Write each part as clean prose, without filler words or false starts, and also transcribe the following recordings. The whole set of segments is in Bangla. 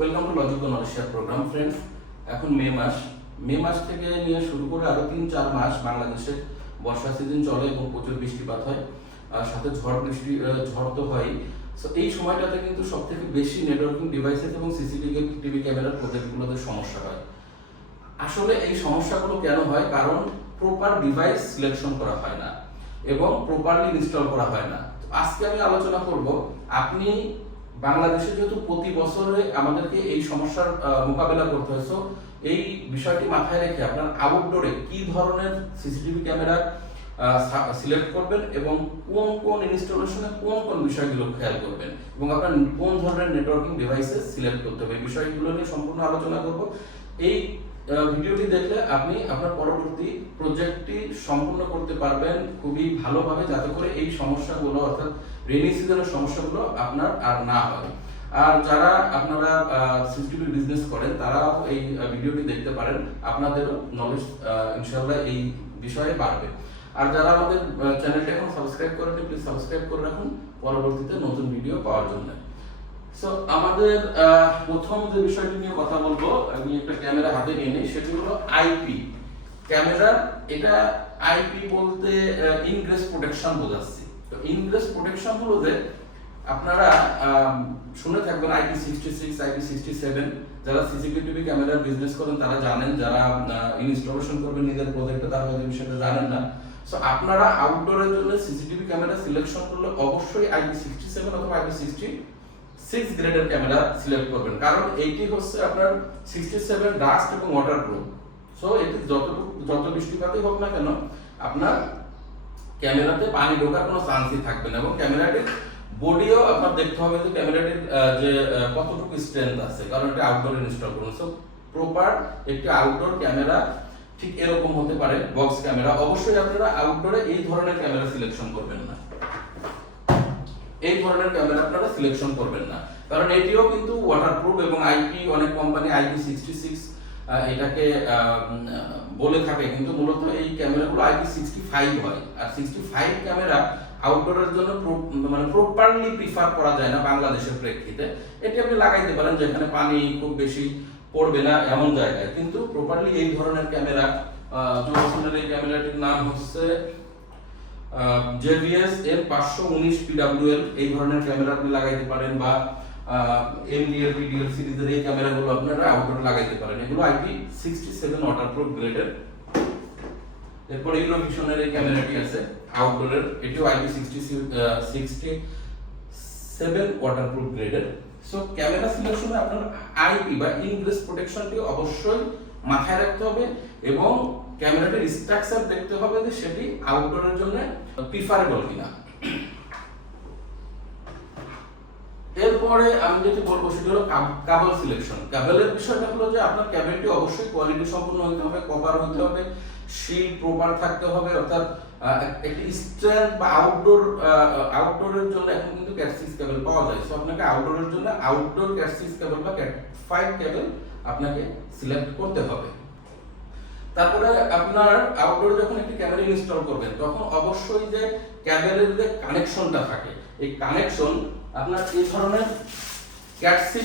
Welcome to logic knowledge share program friends. এখন মে মাস থেকে নিয়ে শুরু করে আরো 3-4 মাস বাংলাদেশে বর্ষা সিজন চলে এবং প্রচুর বৃষ্টিপাত হয়, আর সাথে ঝড় তো হয়। সো এই সময়টাতে কিন্তু সবথেকে বেশি নেটওয়ার্কিং ডিভাইসেস এবং সিসিটিভি ক্যামেরার প্রজেক্টগুলোতে সমস্যা হয়। আসলে এই সমস্যাগুলো কেন হয়? কারণ প্রপার ডিভাইস সিলেকশন করা হয় না এবং প্রপারলি ইনস্টল করা হয় না। আজকে আমি আলোচনা করব, আপনি বাংলাদেশে যেহেতু প্রতি বছরে আমাদেরকে এই সমস্যার মোকাবেলা করতে হয়, সো এই বিষয়টি মাথায় রেখে আপনার আউটডোরে কি ধরনের সিসিটিভি ক্যামেরা সিলেক্ট করবেন এবং কোন কোন ইনস্টলেশনে কোন কোন বিষয়গুলো খেয়াল করবেন এবং আপনার কোন ধরনের নেটওয়ার্কিং ডিভাইসেস সিলেক্ট করতে হবে, এই বিষয়গুলো নিয়ে সম্পূর্ণ আলোচনা করব। এই ভিডিওটি দেখলে আপনি আপনার পরবর্তী প্রজেক্টটি সম্পূর্ণ করতে পারবেন খুবই ভালোভাবে, যাতে করে এই সমস্যাগুলো অর্থাৎ রেইনি সিজনের সমস্যাগুলো আপনার আর না হয়। আর যারা আপনারা সিসিটিভি বিজনেস করেন তারাও এই ভিডিওটি দেখতে পারেন, আপনাদেরও নলেজ ইনশাআল্লাহ এই বিষয়ে বাড়বে। আর যারা আমাদের চ্যানেলটা এখন সাবস্ক্রাইব করেনি, প্লিজ সাবস্ক্রাইব করে রাখুন পরবর্তীতে নতুন ভিডিও পাওয়ার জন্য। সো আমাদের প্রথম যে বিষয়টি নিয়ে কথা বলবো, আমি একটা ক্যামেরা হাতে নিয়ে নিই, সেটি হলো আইপি ক্যামেরা। এটা আইপি বলতে ইনগ্রেস প্রোটেকশন বোঝাচ্ছি। তো ইনগ্রেস প্রোটেকশন হলো যে আপনারা শুনে থাকবেন IP66, IP67, যারা সিসিটিভি ক্যামেরার বিজনেস করেন তারা জানেন, যারা ইনস্টলেশন করবেন নিজের প্রজেক্টে তারা হয়তো বিষয়টা জানেন না। সো আপনারা আউটডোরের জন্য সিসিটিভি ক্যামেরা সিলেকশন করলে অবশ্যই IP67 অথবা IP66 গ্রেডের ক্যামেরা সিলেক্ট করবেন, কারণ এইটি হচ্ছে আপনার 67 ডাস্ট এবং ওয়াটারপ্রুফ। সো এটি যত বৃষ্টিপাতই হোক না কেন আপনার ক্যামেরাতে পানি ঢোকার কোনো চান্সই থাকবে না। এবং ক্যামেরাটির বডিও আপনার দেখতে হবে যে ক্যামেরাটির যে কতটুকু স্ট্রেংথ আছে, কারণ এটা আউটডোর ইনস্টল করুন। সো প্রপার একটি আউটডোর ক্যামেরা ঠিক এরকম হতে পারে, বক্স ক্যামেরা। অবশ্যই আপনারা আউটডোরে এই ধরনের ক্যামেরা সিলেকশন করবেন না, এই ধরনের ক্যামেরা আপনারা সিলেকশন করবেন না, কারণ এটিও কিন্তু ওয়াটারপ্রুফ এবং আইপি অনেক কোম্পানি IP66 এটাকে বলে থাকে, কিন্তু মূলত এই ক্যামেরাগুলো IP65 হয়। আর 65 ক্যামেরা আউটডোরের জন্য মানে প্রপারলি প্রিফার করা যায় না বাংলাদেশের প্রেক্ষিতে। এটি আপনি লাগাইতে পারেন যেখানে পানি খুব বেশি পড়বে না এমন জায়গায়, কিন্তু প্রপারলি এই ধরনের ক্যামেরা, জনসনের এই ক্যামেরাটির নাম হচ্ছে JVS M519 PWL, এই ধরনের ক্যামেরা আপনি লাগাইতে পারেন, বা MDL PDL সিরিজের এই ক্যামেরাগুলো আপনারা আউটডোরে লাগাইতে পারেন। এগুলো IP67 ওয়াটারপ্রুফ গ্রেডের। এরপর ইউরোভিশনের এই ক্যামেরাটি আছে আউটডোরের, এটিও IP67 ওয়াটারপ্রুফ গ্রেডের। সো ক্যামেরা সিলেকশনে আপনার আইপি বা ইনগ্রেস প্রোটেকশনটি অবশ্যই মাথায় রাখতে হবে এবং ক্যামেরাটির স্ট্রাকচার দেখতে হবে যে সেটি আউটডোরের জন্য প্রিফারেবল কিনা। এরপরে আমি যেটি বলবো সেটি হলো কেবল সিলেকশন। কেবলের বিষয়টা হলো যে আপনার কেবলটি অবশ্যই কোয়ালিটি সম্পন্ন হতে হবে, কভার হতে হবে, শিল্ড প্রপার থাকতে হবে, অর্থাৎ একটি স্ট্রেংথ বা আউটডোরের জন্য এখন কিন্তু ক্যাট6 কেবল পাওয়া যায়। সো আপনাকে আউটডোরের জন্য আউটডোর ক্যাট6 কেবল বা ক্যাট5 কেবল আপনাকে সিলেক্ট করতে হবে। তারপরে আপনার আউটডোরে যখন একটি ক্যামেরা ইনস্টল করবেন তখন অবশ্যই যে কেবলের যে কানেকশনটা থাকে, এই কানেকশন আপনার এই ধরনের ক্যাট6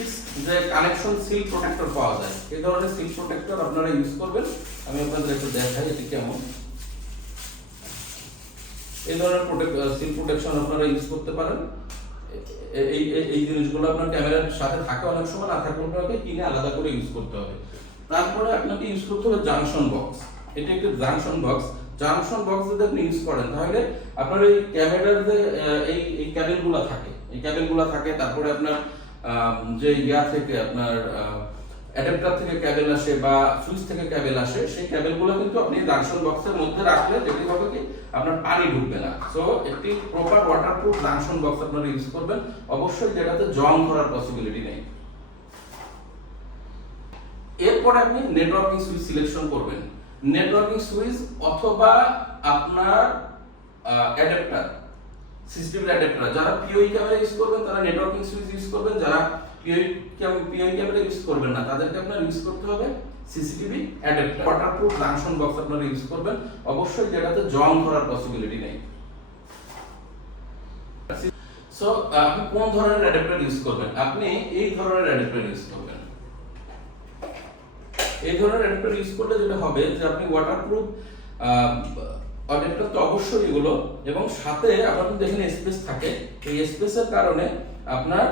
যে কানেকশন সিল প্রোটেক্টর পাওয়া যায়, এই ধরনের সিল প্রোটেক্টর আপনারা ইউজ করবেন। আমি আপনাদের একটু দেখাই এটি কেমন। এই ধরনের সিল প্রোটেকশন আপনারা ইউজ করতে পারেন। এই জিনিসগুলো আপনার ক্যামেরার সাথে থাকে, অনেক সময় না থাকলে আপনাকে কিনে আলাদা করে ইউজ করতে হবে। তারপরে আপনাকে ইউজ করতে হবে জাংশন বক্স। এটি একটি জাংশন বক্স যদি আপনি ইউজ করেন তাহলে আপনার এই ক্যামেরার যে এই ক্যাবেলগুলো থাকে, তারপরে আপনার যে থেকে আপনার অ্যাডাপ্টার থেকে ক্যাবেল আসে বা সুইচ থেকে ক্যাবেল আসে, সেই ক্যাবেলগুলো কিন্তু আপনি জাংশন বক্সের মধ্যে রাখলে যেটি হবে কি আপনার পানি ঢুকবে না। সো একটি প্রপার ওয়াটারপ্রুফ জাংশন বক্স আপনারা ইউজ করবেন, অবশ্যই যেটাতে জং ধরার পসিবিলিটি নেই। এরপরে আপনি নেটওয়ার্কিং সুইচ সিলেকশন করবেন। নেটওয়ার্কিং সুইচ অথবা আপনার অ্যাডাপ্টার, সিসিটিভি অ্যাডাপ্টার। যারা পিওই ক্যামেরা ইউজ করবেন তারা নেটওয়ার্কিং সুইচ ইউজ করবেন, যারা পিওই ক্যামেরা ইউজ করবেন না তাদেরকে আপনার ইউজ করতে হবে CCTV adapter. Waterproof junction box আপনারা ইউজ করবেন, অবশ্যই যেটাতে জং ধরার পসিবিলিটি নেই। সো আপনি কোন ধরনের অ্যাডাপ্টার ইউজ করবেন? আপনি এই ধরনের অ্যাডাপ্টার ইউজ করবেন। এই ধরনের অ্যাডাপ্টার ইউজ করলে যেটা হবে যে আপনি ওয়াটারপ্রুফ অ্যাডাপ্টার তো অবশ্যই এগুলো, এবং সাথে আপনার কিন্তু এখানে স্পেস থাকে, এই স্পেসের কারণে আপনার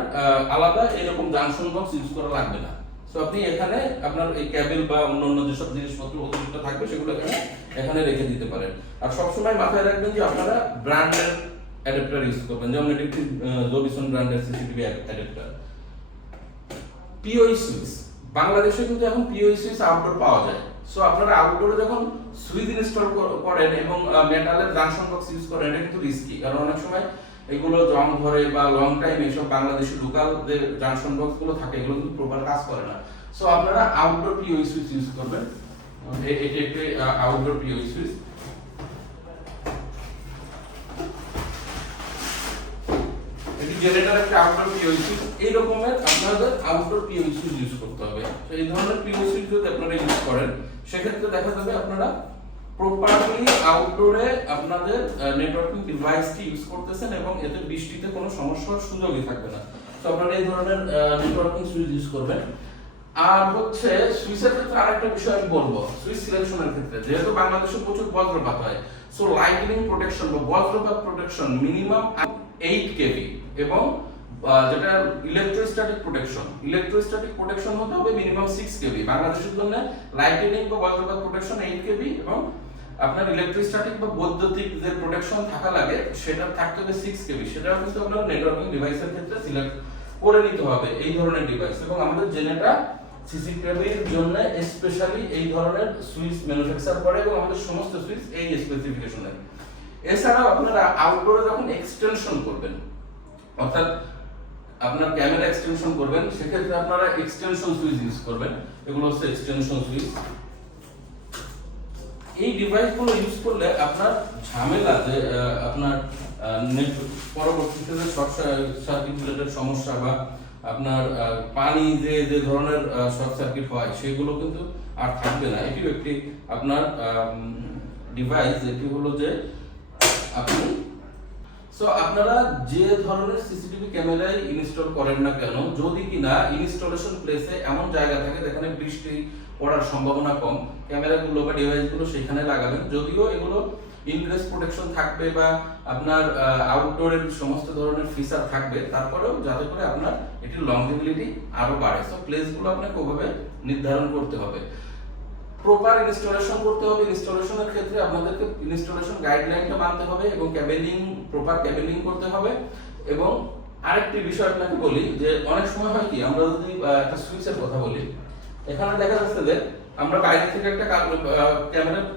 আলাদা এরকম জাংশন বক্স ইউজ করা লাগবে না। সো আপনি এখানে আপনার এই কেবল বা অন্যান্য যেসব জিনিসপত্র অতিরিক্ত থাকবে সেগুলো এখানে রেখে দিতে পারেন। আর সবসময় মাথায় রাখবেন যে আপনারা ব্র্যান্ডের অ্যাডাপ্টার ইউজ করবেন, যেমন এটি একটি জবিসন ব্র্যান্ডের সিসিটিভি অ্যাডাপ্টার। পিওই সুইচ, বাংলাদেশে কিন্তু এখন পিওই সুইচ আউটডোর পাওয়া যায়। সো আপনারা আউটডোরে যখন সুইচ ইনস্টল করেন এবং মেটালের জাংশন বক্স ইউজ করেন, এটা কিন্তু রিস্কি, কারণ অনেক সময় এগুলো জং ধরে বা লং টাইম এসব বাংলাদেশি লোকাল যে জাংশন বক্স গুলো থাকে এগুলো কিন্তু প্রপার কাজ করে না। সো আপনারা আউটডোর পিওই সুইচ ইউজ করবেন। এটি একটি আউটডোর পিওই সুইচ। এটি জেনারেটর একটা আউটডোর পিওই সুইচ। এই রকমের আপনাদের আউটডোর পিওই সুইচ ইউজ করতে হবে। তো এই ধরনের পিওই সুইচ যদি আপনারা ইউজ করেন, সেক্ষেত্রে দেখা যাবে আপনারা প্রপারলি আউটডোরে আপনাদের নেটওয়ার্কিং ডিভাইসটি ইউজ করতেছেন এবং এতে বৃষ্টিতে কোনো সমস্যার সুযোগই থাকবে না। তো আপনারা এই ধরনের নেটওয়ার্কিং সুইচ ইউজ করবেন। আর হচ্ছে সুইচের ক্ষেত্রে আরেকটা বিষয় আমি বলবো, সুইচ সিলেকশনের ক্ষেত্রে যেহেতু বাংলাদেশে প্রচুর বজ্রপাত হয়, সো লাইটনিং প্রোটেকশন বা বজ্রপাত প্রোটেকশন মিনিমাম 8 কেভি, এবং যেটা ইলেকট্রোস্ট্যাটিক প্রোটেকশন হতে হবে মিনিমাম 6 কেভি। বাংলাদেশের জন্য লাইটনিং বা বজ্রপাত প্রোটেকশন 8 কেভি, এবং আপনার ইলেকট্রোস্ট্যাটিক বা বৈদ্যুতিক যে প্রোটেকশন থাকা লাগে সেটা থাকতে হবে 6 কেভি। সেটাও কিন্তু আপনার নেটওয়ার্কিং ডিভাইসের ক্ষেত্রে সিলেক্ট করে নিতে হবে এই ধরনের ডিভাইস। এবং আমাদের জেনেটা সিসিটিভির জন্য স্পেশালি এই ধরনের সুইচ ম্যানুফ্যাকচার করে এবং আমাদের সমস্ত সুইচ এই স্পেসিফিকেশনের। এছাড়াও আপনারা আউটডোরে যখন এক্সটেনশন করবেন, অর্থাৎ আপনার ক্যামেরা এক্সটেনশন করবেন, সেক্ষেত্রে আপনারা এক্সটেনশন সুইচ ইউজ করবেন। এগুলো হচ্ছে এক্সটেনশন সুইচ। এই ডিভাইসগুলো ইউজ করলে আপনার ঝামেলা যে আপনার পরবর্তীতে যে শর্ট সার্কিট রিলেটেড সমস্যা বা আপনার পানি যে ধরনের শর্ট সার্কিট হয় সেগুলো কিন্তু আর থাকবে না। এটিও একটি আপনার ডিভাইস, এটি হলো যে আপনি আপনারা যে ধরনের সিসিটিভি ক্যামেরায় ইনস্টল করেন না কেন, যদি কিনা ইনস্টলেশন প্লেসে এমন জায়গা থাকে যেখানে বৃষ্টি পড়ার সম্ভাবনা কম, ক্যামেরাগুলো বা ডিভাইসগুলো সেখানে লাগাবেন। যদিও এগুলো ইনগ্রেস প্রোটেকশন থাকবে বা আপনার আউটডোরের সমস্ত ধরনের ফিচার থাকবে, তারপরেও যাতে করে আপনার এটির লংজিবিলিটি আরো বাড়ে। সো প্লেসগুলো আপনাকে ওভাবে নির্ধারণ করতে হবে, প্রপার ইনস্টলেশন করতে হবে। ইনস্টলেশনের ক্ষেত্রে আপনাদেরকে ইনস্টলেশন গাইডলাইনটা মানতে হবে এবং প্রপার ক্যাবেলিং করতে হবে। এবং আরেকটি বিষয় আপনাকে বলি যে অনেক সময় হয় কি, আমরা যদি একটা সুইচের কথা বলি, এখানে দেখা যাচ্ছে যে আমরা বাইরে থেকে একটা ক্যামেরার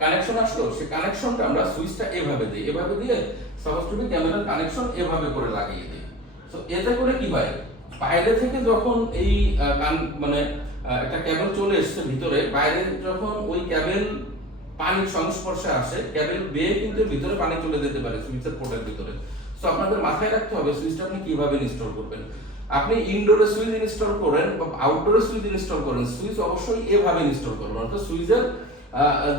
কানেকশন আসলো, সেই কানেকশনটা আমরা সুইচটা এভাবে দিয়ে সাপোজ টু বি ক্যামেরার কানেকশন এভাবে করে লাগিয়ে দিই। তো এতে করে কি হয়, বাইরে থেকে যখন এই মানে একটা ক্যাবেল চলে এসছে ভিতরে, বাইরে যখন ওই ক্যাবেল পানির সংস্পর্শে আসে, ক্যাবেল বেয়ে কিন্তু ভিতরে পানি চলে যেতে পারে সুইচের পোর্টের ভিতরে। সো আপনাদের মাথায় রাখতে হবে সুইচটা আপনি কিভাবে ইনস্টল করবেন। আপনি ইনডোরে সুইচ ইনস্টল করেন বা আউটডোরে সুইচ ইনস্টল করেন, সুইচ অবশ্যই এভাবে ইনস্টল করবেন। অর্থাৎ সুইচের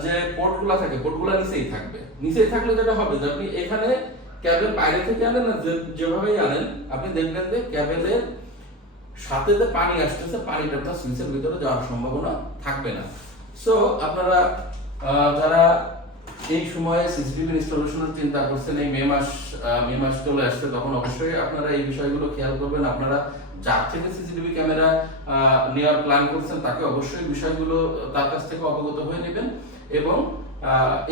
যে পোর্টগুলো থাকে, পোর্টগুলো নিচেই থাকবে। নিচেই থাকলে যেটা হবে যে আপনি এখানে ক্যাবেল বাইরে থেকে আনেন না, যেভাবেই আনেন, আপনি দেখবেন যে ক্যাবেলের সাথে যে পানি আসতেছে, পানিটা আপনার সুইচের ভিতরে যাওয়ার সম্ভাবনা থাকবে না। সো আপনারা যারা এই সময়ে সিসিটিভি ইনস্টলেশনের চিন্তা করছেন, এই মে মাস চলে আসছে, তখন অবশ্যই আপনারা এই বিষয়গুলো খেয়াল করবেন। আপনারা যার থেকে সিসিটিভি ক্যামেরা নেওয়ার প্ল্যান করছেন তাকে অবশ্যই বিষয়গুলো তার কাছ থেকে অবগত হয়ে নেবেন, এবং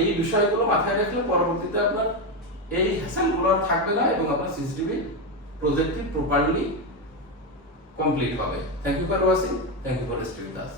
এই বিষয়গুলো মাথায় রাখলে পরবর্তীতে আপনার এই হ্যাসেলগুলো আর থাকবে না এবং আপনার সিসিটিভি প্রজেক্টটি প্রপারলি কমপ্লিট হবে। Thank you for watching, thank you for staying with us.